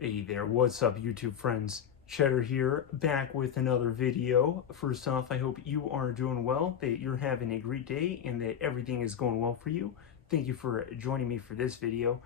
Hey there, what's up YouTube friends? Cheddar here, back with another video. First off, I hope you are doing well, that you're having a great day, and that everything is going well for you. Thank you for joining me for this video.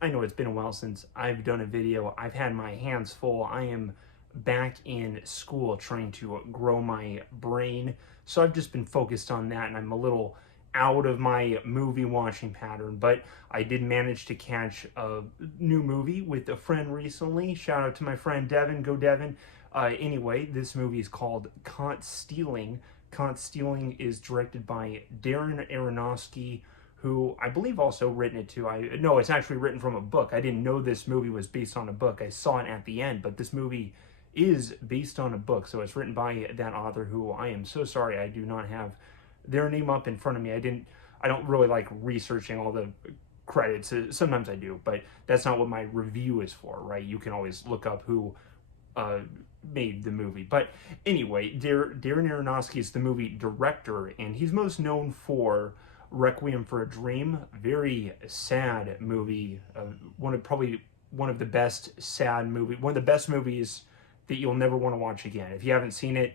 I know it's been a while since I've done a video. I've had my hands full. I am back in school trying to grow my brain, so I've just been focused on that, and I'm a little out of my movie watching pattern, but I did manage to catch a new movie with a friend recently. Shout out to my friend Devin. Go Devin. Anyway, this movie is called Caught Stealing. Caught Stealing is directed by Darren Aronofsky, who I believe also written it too. No, it's actually written from a book. I didn't know this movie was based on a book. I saw it at the end, but this movie is based on a book, so it's written by that author, who I am so sorry I do not have their name up in front of me. I don't really like researching all the credits. Sometimes I do, but that's not what my review is for, right? You can always look up who uh, made the movie. But anyway, Darren Aronofsky is the movie director, and he's most known for Requiem for a Dream. Very sad movie. Probably one of the best sad movie, one of the best movies that you'll never want to watch again. If you haven't seen it,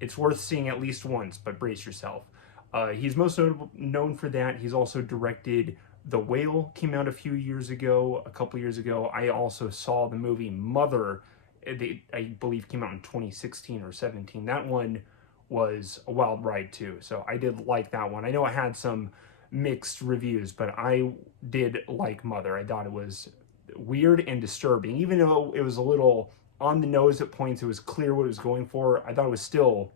it's worth seeing at least once, but brace yourself. He's most known for that. He's also directed The Whale, came out a couple years ago. I also saw the movie Mother. I believe came out in 2016 or 17. That one was a wild ride too, so I did like that one. I know it had some mixed reviews, but I did like Mother. I thought it was weird and disturbing, even though it was a little on the nose at points. It was clear what it was going for. I thought it was still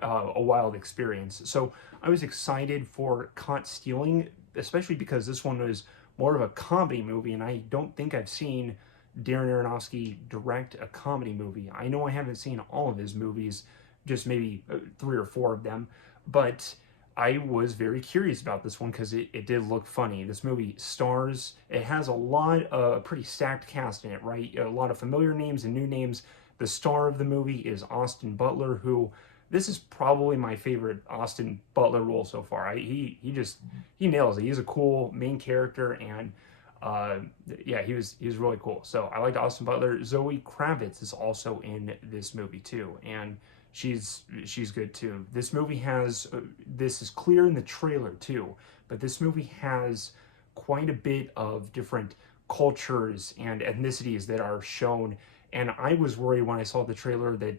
a wild experience. So I was excited for Caught Stealing, especially because this one was more of a comedy movie, and I don't think I've seen Darren Aronofsky direct a comedy movie. I know I haven't seen all of his movies, just maybe 3 or 4 of them, but I was very curious about this one because it did look funny. This movie it has a lot of pretty stacked cast in it, right? A lot of familiar names and new names. The star of the movie is Austin Butler, who this is probably my favorite Austin Butler role so far. He nails it. He's a cool main character, and uh, yeah, he was really cool. So I liked Austin Butler. Zoe Kravitz is also in this movie too, and she's good too. This movie has this is clear in the trailer too, but this movie has quite a bit of different cultures and ethnicities that are shown. And I was worried when I saw the trailer that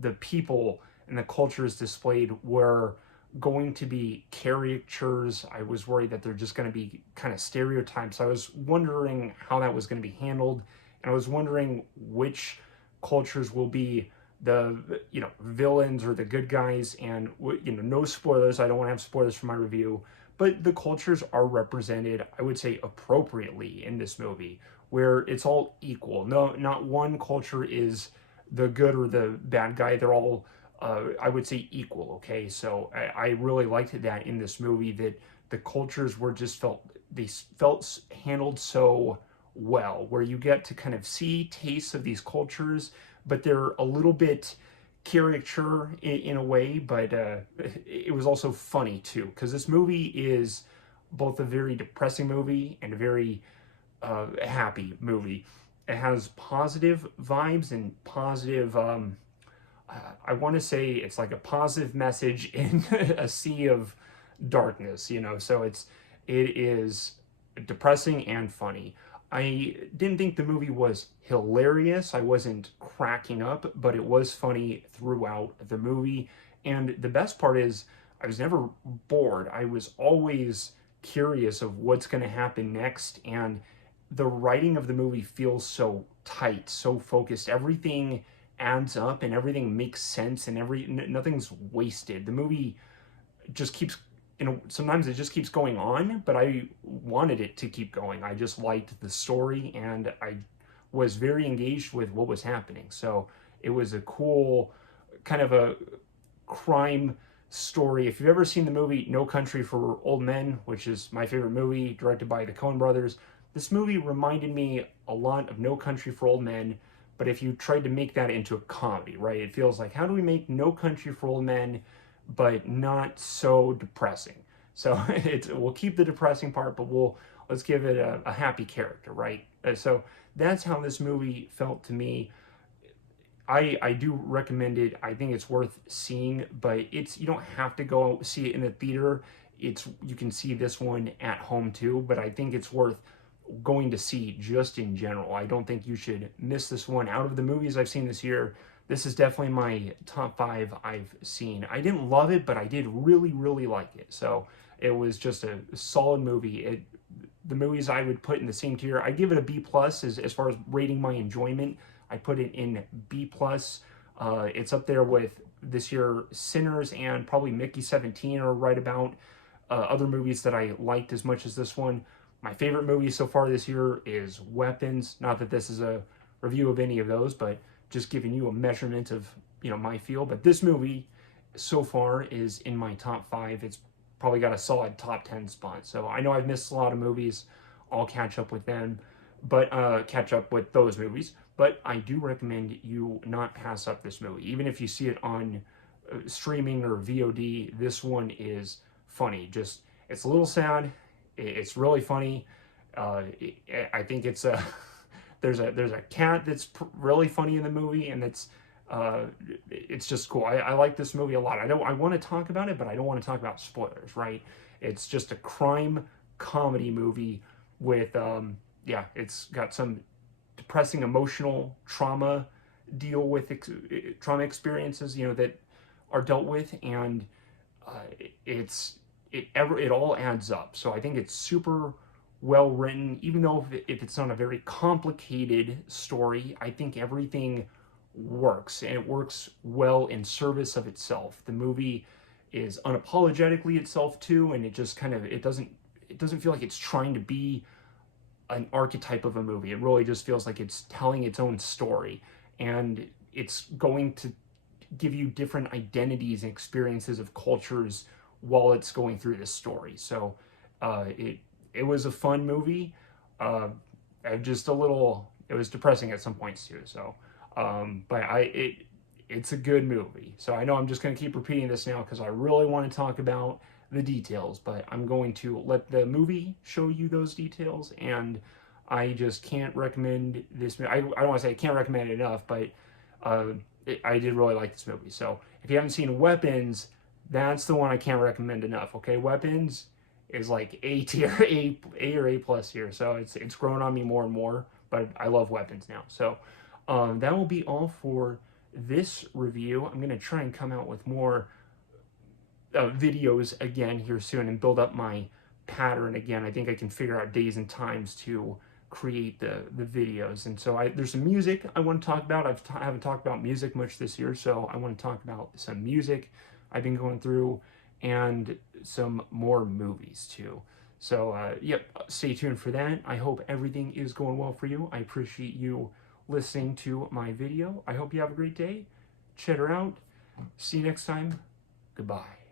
the people and the cultures displayed were going to be caricatures. I was worried that they're just going to be kind of stereotypes. I was wondering how that was going to be handled, and I was wondering which cultures will be the villains or the good guys. And no spoilers. I don't want to have spoilers for my review, but the cultures are represented, I would say, appropriately in this movie, where it's all equal. No, not one culture is the good or the bad guy. They're all I would say equal. Okay, so I really liked that in this movie, that the cultures were just felt handled so well, where you get to kind of see tastes of these cultures, but they're a little bit caricature in a way, but it was also funny too, because this movie is both a very depressing movie and a very happy movie. It has positive vibes and positive I want to say it's like a positive message in a sea of darkness, so it is depressing and funny. I didn't think the movie was hilarious. I wasn't cracking up, but it was funny throughout the movie. And the best part is I was never bored. I was always curious of what's going to happen next, and the writing of the movie feels so tight, so focused. Everything adds up and everything makes sense, and nothing's wasted. The movie just keeps, sometimes it just keeps going on, but I wanted it to keep going. I just liked the story, and I was very engaged with what was happening. So it was a cool kind of a crime story. If you've ever seen the movie No Country for Old Men, which is my favorite movie, directed by the Coen brothers, this movie reminded me a lot of No Country for Old Men, but if you tried to make that into a comedy, right? It feels like, how do we make No Country for Old Men but not so depressing? So we'll keep the depressing part, but let's give it a happy character, right? So that's how this movie felt to me. I do recommend it. I think it's worth seeing, but you don't have to go see it in the theater. You can see this one at home too, but I think it's worth going to see just in general. I don't think you should miss this one. Out of the movies I've seen this year, this is definitely my top 5 I've seen. I didn't love it, but I did really, really like it. So it was just a solid movie. The movies I would put in the same tier, I give it a B plus as far as rating my enjoyment. I put it in B plus. It's up there with this year Sinners and probably Mickey 17 are right about other movies that I liked as much as this one. My favorite movie so far this year is Weapons. Not that this is a review of any of those, but just giving you a measurement of my feel. But this movie so far is in my top 5. It's probably got a solid top 10 spot. So I know I've missed a lot of movies. I'll catch up with them, but catch up with those movies. But I do recommend you not pass up this movie. Even if you see it on streaming or VOD, this one is funny. It's a little sad. It's really funny. I think it's there's a cat that's really funny in the movie, and it's just cool. I like this movie a lot. I want to talk about it, but I don't want to talk about spoilers, right? It's just a crime comedy movie with it's got some depressing emotional trauma trauma experiences that are dealt with, and it all adds up. So I think it's super well written, even though if it's not a very complicated story. I think everything works, and it works well in service of itself. The movie is unapologetically itself too, and it doesn't feel like it's trying to be an archetype of a movie. It really just feels like it's telling its own story, and it's going to give you different identities and experiences of cultures while it's going through this story. So it was a fun movie. It was depressing at some points too. So but it's a good movie. So I know I'm just going to keep repeating this now because I really want to talk about the details, but I'm going to let the movie show you those details, and I just can't recommend this. I don't want to say I can't recommend it enough, but I did really like this movie. So if you haven't seen Weapons, that's the one I can't recommend enough. Okay, Weapons is like A tier, A or A plus here. So it's grown on me more and more, but I love Weapons now. So that will be all for this review. I'm gonna try and come out with more videos again here soon and build up my pattern again. I think I can figure out days and times to create the videos. And so there's some music I want to talk about. I haven't talked about music much this year, so I want to talk about some music I've been going through and some more movies too. So yep, stay tuned for that. I hope everything is going well for you. I appreciate you listening to my video. I hope you have a great day. Cheddar out. See you next time. Goodbye.